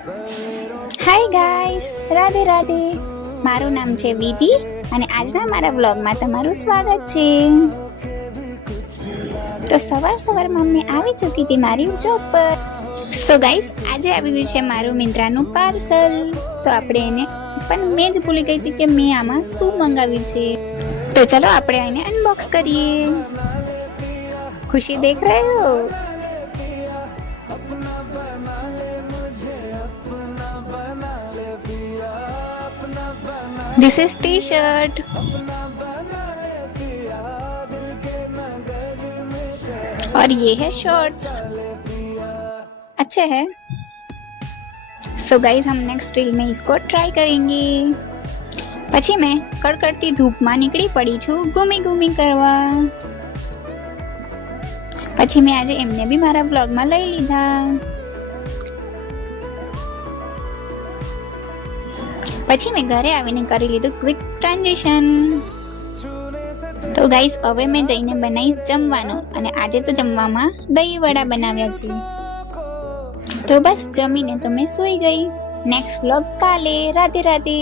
Hi guys, Radhe Radhe. મારું નામ છે વિધિ અને આજના મારા વ્લોગમાં તમારું સ્વાગત છે. તો સવારમાં મેં આવી ચૂકી હતી મારી જોબ પર. સો ગાઈસ, આજે આવી ગયું છે મારું મિંત્રાનું પાર્સલ. તો આપણે એને પણ મેં જ ભૂલી ગઈ હતી કે મેં આમાં શું મંગાવ્યું છે. તો ચલો આપણે એને અનબોક્સ કરીએ. ખુશી દેખ રહે હો. दिस इज टी शर्ट और ये है शॉर्ट्स. अच्छे हैं. सो गाइस, हम नेक्स्ट रील में इसको ट्राई करेंगे. પછી મેં કડકડતી ધૂપમાં નીકળી પડી છું ઘૂમી કરવા. પછી મેં આજે એમને બી મારા બ્લોગમાં લઈ લીધા. પછી મેં ઘરે આવીને કરી લીધું ક્વિક ટ્રાન્ઝેક્શન. તો ગાઈસ, હવે મેં જઈને બનાવીશ જમવાનું અને આજે તો જમવામાં દહીં વડા બનાવ્યા છે. તો બસ જમીને તો મેં સૂઈ ગઈ. નેક્સ્ટ વ્લોગ કાલે. રાધે રાધે.